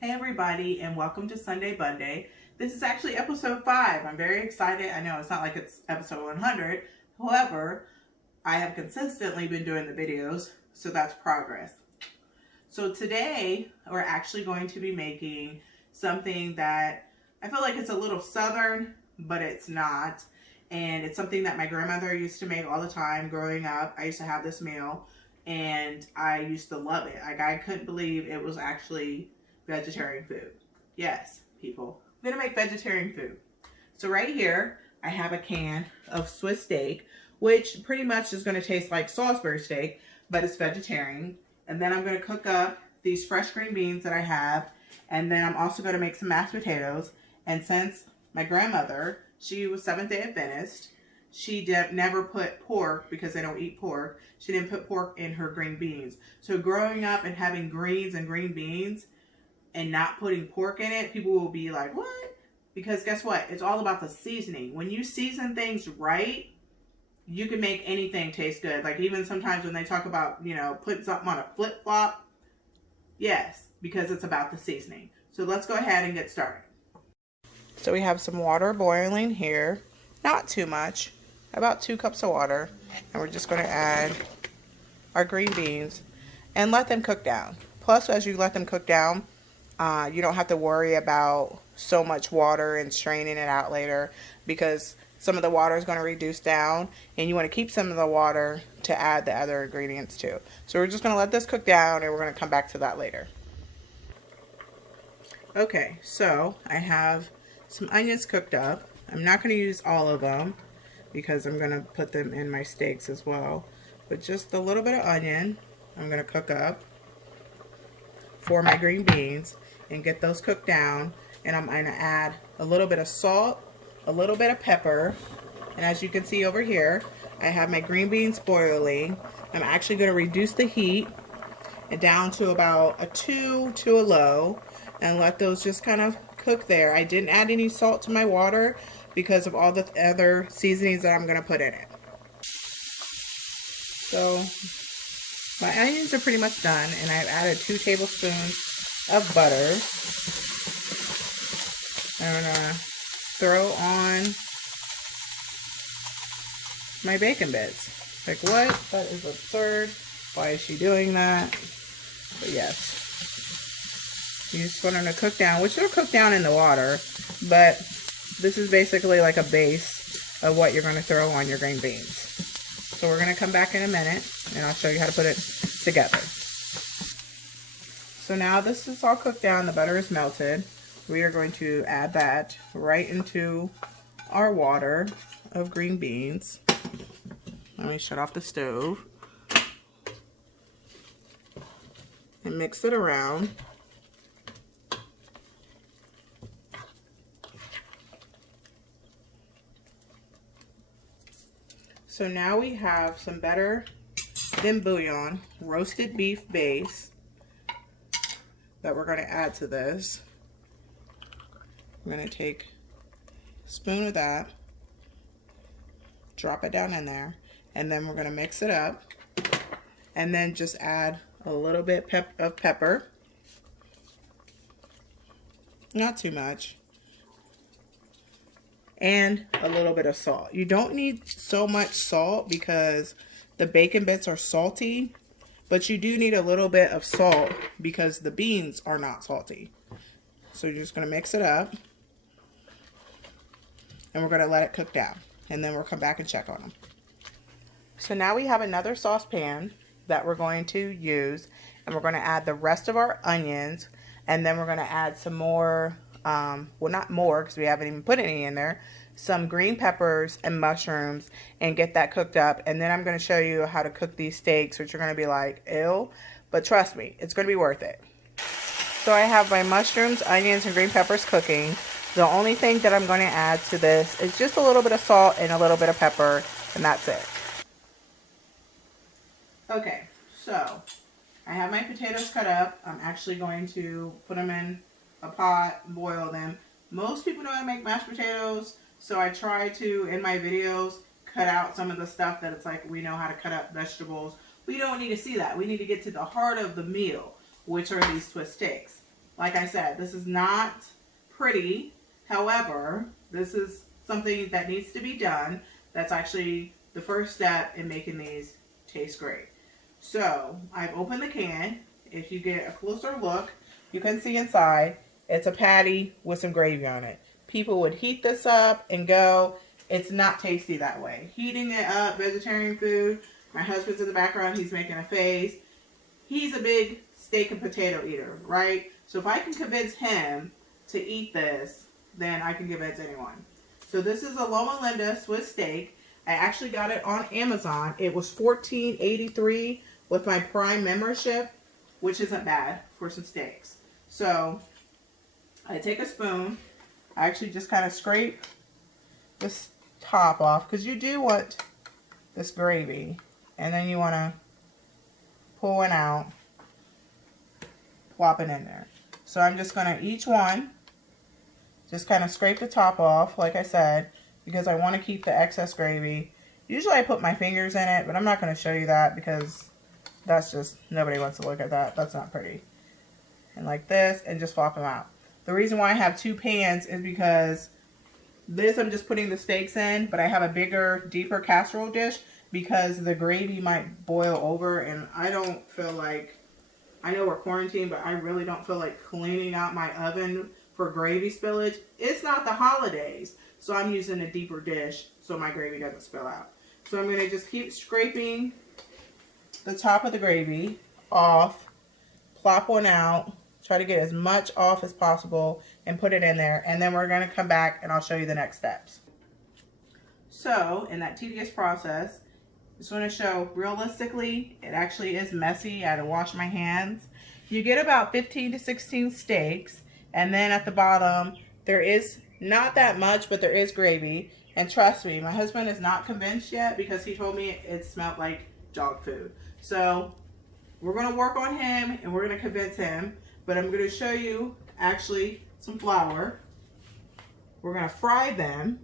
Hey everybody, and welcome to Sunday Bunday. This is actually episode 5. I'm very excited. I know it's not like it's episode 100. However, I have consistently been doing the videos, so that's progress. So today, we're actually going to be making something that I feel like it's a little southern, but it's not. And it's something that my grandmother used to make all the time growing up. I used to have this meal, and I used to love it. Like, I couldn't believe it was actually vegetarian food. Yes, people, I'm gonna make vegetarian food. So right here, I have a can of Swiss steak, which pretty much is gonna taste like Salisbury steak, but it's vegetarian. And then I'm gonna cook up these fresh green beans that I have. And then I'm also gonna make some mashed potatoes. And since my grandmother, she was Seventh-day Adventist, she never put pork, because they don't eat pork, she didn't put pork in her green beans. So growing up and having greens and green beans, and not putting pork in it, people will be like, what? Because guess what? It's all about the seasoning. When you season things right, you can make anything taste good. Like even sometimes when they talk about, putting something on a flip-flop, yes, because it's about the seasoning. So let's go ahead and get started. So we have some water boiling here. Not too much, about 2 cups of water. And we're just gonna add our green beans and let them cook down. Plus, as you let them cook down, you don't have to worry about so much water and straining it out later, because some of the water is going to reduce down and you want to keep some of the water to add the other ingredients too. So we're just going to let this cook down and we're going to come back to that later. Okay, so I have some onions cooked up. I'm not going to use all of them because I'm going to put them in my steaks as well. But just a little bit of onion I'm going to cook up for my green beans and get those cooked down. And I'm going to add a little bit of salt, a little bit of pepper, and as you can see over here, I have my green beans boiling. I'm actually going to reduce the heat and down to about a 2 to a low and let those just kind of cook there. I didn't add any salt to my water because of all the other seasonings that I'm going to put in it. So my onions are pretty much done, and I've added 2 tablespoons of butter. I'm gonna throw on my bacon bits. Like, what? That is absurd. Why is she doing that? But yes. You just want them to cook down, which they'll cook down in the water, but this is basically like a base of what you're going to throw on your green beans. So we're going to come back in a minute and I'll show you how to put it together. So now this is all cooked down, the butter is melted. We are going to add that right into our water of green beans. Let me shut off the stove and mix it around. So now we have some better than bouillon roasted beef base that we're going to add to this. I'm going to take a spoon of that, drop it down in there, and then we're going to mix it up, and then just add a little bit of pepper, not too much, and a little bit of salt. You don't need so much salt because the bacon bits are salty, but you do need a little bit of salt because the beans are not salty. So you're just going to mix it up. And we're going to let it cook down. And then we'll come back and check on them. So now we have another saucepan that we're going to use. And we're going to add the rest of our onions. And then we're going to add some more, well, not more because we haven't even put any in there, some green peppers and mushrooms, and get that cooked up. And then I'm going to show you how to cook these steaks, which are going to be like, ew. But trust me, it's going to be worth it. So I have my mushrooms, onions, and green peppers cooking. The only thing that I'm going to add to this is just a little bit of salt and a little bit of pepper, and that's it. Okay, so I have my potatoes cut up. I'm actually going to put them in a pot, boil them. Most people know how to make mashed potatoes, so I try to, in my videos, cut out some of the stuff that it's like we know how to cut up vegetables. We don't need to see that. We need to get to the heart of the meal, which are these Swiss steaks. like I said, this is not pretty. However, this is something that needs to be done. That's actually the first step in making these taste great. So I've opened the can. If you get a closer look, you can see inside it's a patty with some gravy on it. People would heat this up and go. It's not tasty that way. Heating it up, vegetarian food. My husband's in the background. He's making a face. He's a big steak and potato eater, right? So if I can convince him to eat this, then I can convince anyone. So this is a Loma Linda Swiss steak. I actually got it on Amazon. It was $14.83 with my Prime membership, which isn't bad for some steaks. So I take a spoon. I actually just kind of scrape this top off because you do want this gravy, and then you want to pull it out, plop it in there. So I'm just going to each one just kind of scrape the top off, like I said, because I want to keep the excess gravy. Usually I put my fingers in it, but I'm not going to show you that because that's just, nobody wants to look at that. That's not pretty. And like this, and just flop them out. The reason why I have two pans is because this I'm just putting the steaks in, but I have a bigger, deeper casserole dish because the gravy might boil over, and I don't feel like, I know we're quarantined, but I really don't feel like cleaning out my oven for gravy spillage. It's not the holidays, so I'm using a deeper dish so my gravy doesn't spill out. So I'm going to just keep scraping the top of the gravy off, plop one out, try to get as much off as possible and put it in there, and then we're going to come back and I'll show you the next steps. So in that tedious process, I just want to show realistically it actually is messy. I had to wash my hands. You get about 15 to 16 steaks, and then at the bottom there is not that much, but there is gravy. And trust me, my husband is not convinced yet because he told me it smelled like dog food. So we're going to work on him and we're going to convince him. But I'm going to show you actually some flour. We're going to fry them,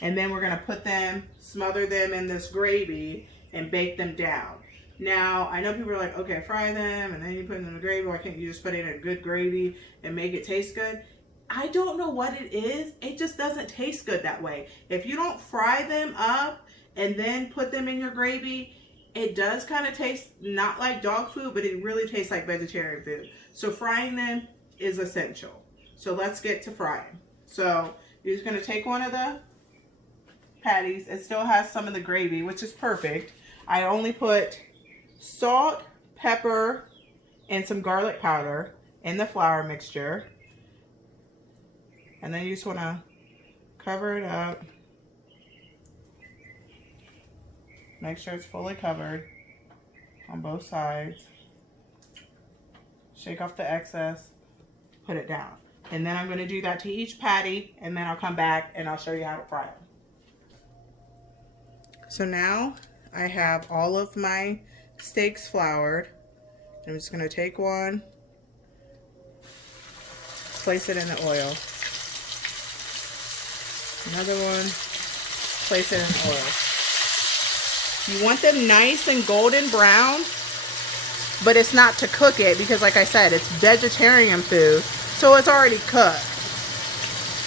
and then we're going to put them, smother them in this gravy and bake them down. Now, I know people are like, okay, fry them and then you put them in the gravy. Why can't you just put it in a good gravy and make it taste good? I don't know what it is. It just doesn't taste good that way. If you don't fry them up and then put them in your gravy, it does kind of taste not like dog food, but it really tastes like vegetarian food. So frying them is essential. So let's get to frying. So you're just going to take one of the patties. It still has some of the gravy, which is perfect. I only put salt, pepper, and some garlic powder in the flour mixture. And then you just want to cover it up. Make sure it's fully covered on both sides. Shake off the excess, put it down. And then I'm going to do that to each patty, and then I'll come back and I'll show you how to fry them. So now I have all of my steaks floured. I'm just going to take one, place it in the oil. Another one, place it in the oil. You want them nice and golden brown, but it's not to cook it because, like I said, it's vegetarian food, so it's already cooked.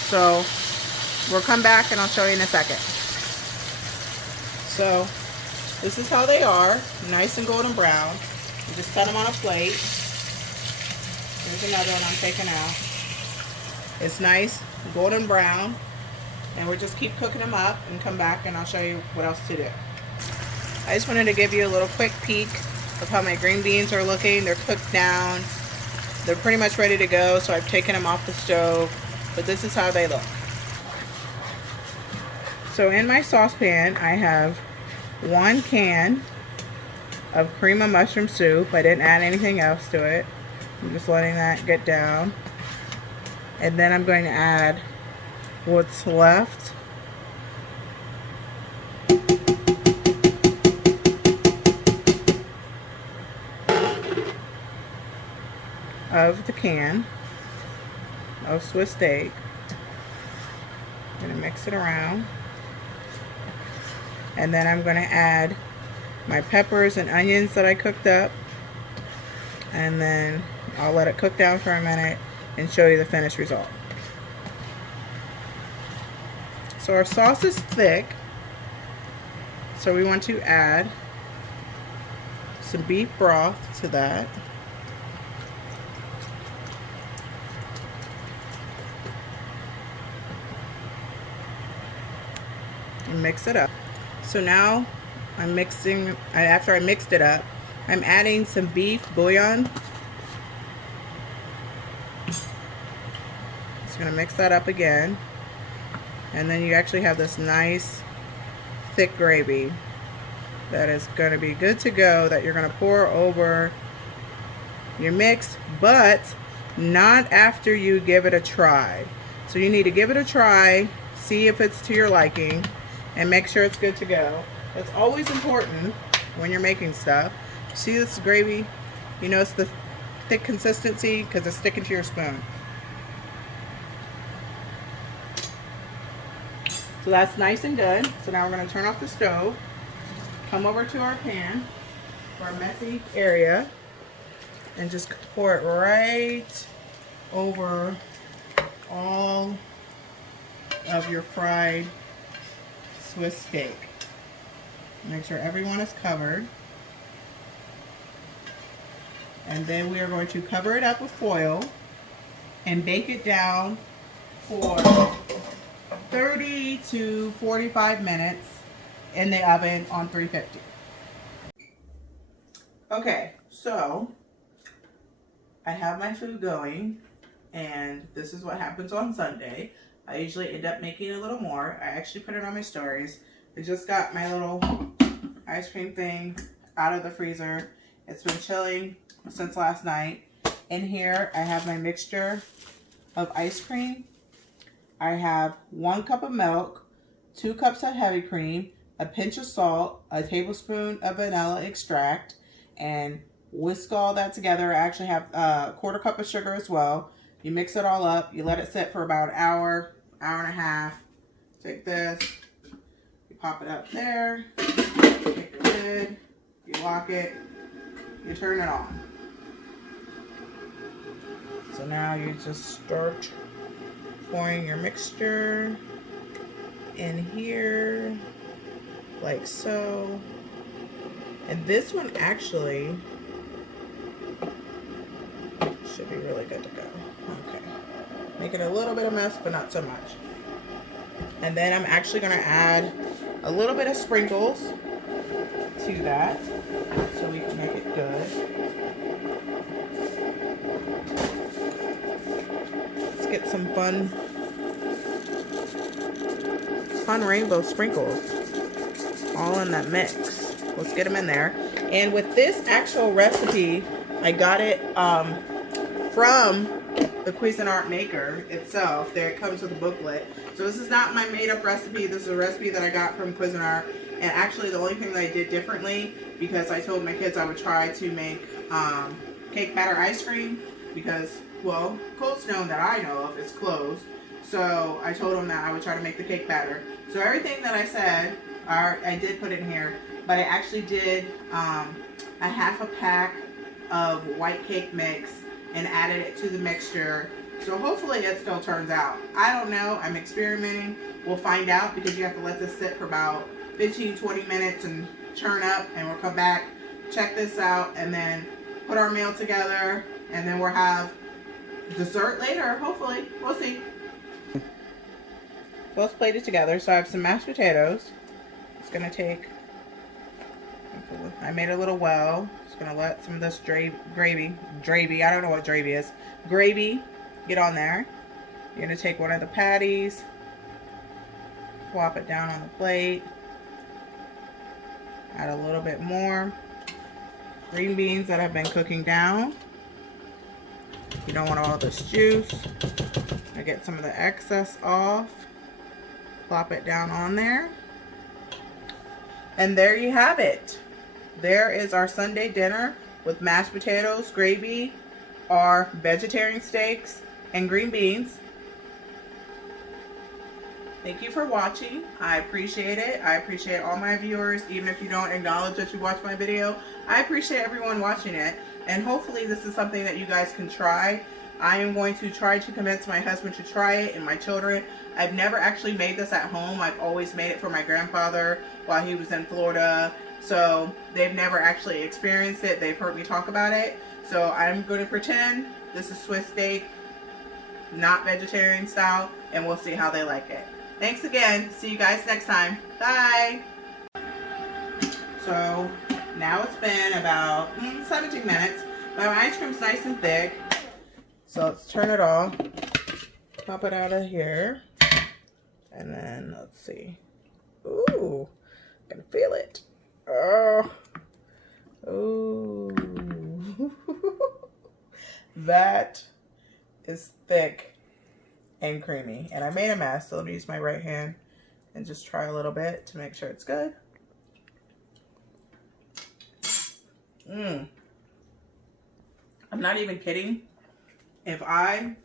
So we'll come back and I'll show you in a second. So this is how they are, nice and golden brown. You just set them on a plate. Here's another one I'm taking out. It's nice golden brown, and we'll just keep cooking them up and come back and I'll show you what else to do. I just wanted to give you a little quick peek of how my green beans are looking. They're cooked down. They're pretty much ready to go, so I've taken them off the stove. But this is how they look. So in my saucepan, I have 1 can of cream of mushroom soup. I didn't add anything else to it. I'm just letting that get down. And then I'm going to add what's left of the can of Swiss steak. I'm going to mix it around, and then I'm going to add my peppers and onions that I cooked up, and then I'll let it cook down for a minute, and show you the finished result. So our sauce is thick, so we want to add some beef broth to that. And mix it up. So now I'm mixing, after I mixed it up, I'm adding some beef bouillon. Just gonna mix that up again. And then you actually have this nice thick gravy that is gonna be good to go, that you're gonna pour over your mix, but not after you give it a try. So you need to give it a try, see if it's to your liking, and make sure it's good to go. It's always important when you're making stuff. See this gravy? You notice the thick consistency because it's sticking to your spoon. So that's nice and good. So now we're going to turn off the stove, come over to our pan, our messy area, and just pour it right over all of your fried Swiss cake. Make sure everyone is covered. And then we are going to cover it up with foil and bake it down for 30 to 45 minutes in the oven on 350. Okay, so I have my food going, and this is what happens on Sunday. I usually end up making a little more. I actually put it on my stories. I just got my little ice cream thing out of the freezer. It's been chilling since last night. In here, I have my mixture of ice cream. I have 1 cup of milk, 2 cups of heavy cream, a pinch of salt, a tablespoon of vanilla extract, and whisk all that together. I actually have a 1/4 cup of sugar as well. You mix it all up. You let it sit for about an hour, hour and a half. Take this, you pop it up there, take the lid, you lock it, you turn it on. So now you just start pouring your mixture in here, like so. And this one actually should be really good to go. Okay. Making a little bit of mess, but not so much. And then I'm actually gonna add a little bit of sprinkles to that so we can make it good. Let's get some fun rainbow sprinkles all in that mix. Let's get them in there. And with this actual recipe, I got it from the Cuisinart maker itself. There it comes with a booklet. So this is not my made up recipe. This is a recipe that I got from Cuisinart. And actually the only thing that I did differently, because I told my kids I would try to make cake batter ice cream, because, well, Cold Stone that I know of is closed. So I told them that I would try to make the cake batter. So everything that I said, I did put in here, but I actually did a 1/2 pack of white cake mix and added it to the mixture. So hopefully it still turns out. I don't know, I'm experimenting. We'll find out, because you have to let this sit for about 15-20 minutes and churn up, and we'll come back, check this out, and then put our meal together, and then we'll have dessert later, hopefully. We'll see. Both plated together. So I have some mashed potatoes. It's gonna take, I made a little well. Just gonna let some of this gravy, I don't know what gravy is, gravy get on there. You're gonna take one of the patties, plop it down on the plate, add a little bit more green beans that have been cooking down. You don't want all this juice. I get some of the excess off, plop it down on there, and there you have it. There is our Sunday dinner with mashed potatoes, gravy, our vegetarian steaks, and green beans. Thank you for watching. I appreciate it. I appreciate all my viewers, even if you don't acknowledge that you watched my video. I appreciate everyone watching it, and hopefully this is something that you guys can try. I am going to try to convince my husband to try it and my children. I've never actually made this at home. I've always made it for my grandfather while he was in Florida. So they've never actually experienced it. They've heard me talk about it. So I'm going to pretend this is Swiss steak, not vegetarian style, and we'll see how they like it. Thanks again. See you guys next time. Bye. So now it's been about 17 minutes. My ice cream's nice and thick. So let's turn it off. Pop it out of here. And then let's see. Ooh, I can feel it. Oh. Ooh. That is thick and creamy. And I made a mess, so let me use my right hand and just try a little bit to make sure it's good. I'm not even kidding. If I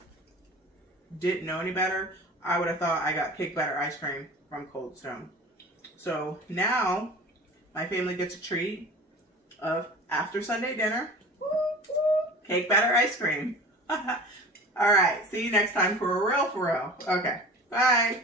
didn't know any better, I would have thought I got cake batter ice cream from Cold Stone. So now my family gets a treat of after Sunday dinner, cake batter ice cream. All right, see you next time for real. Okay, bye.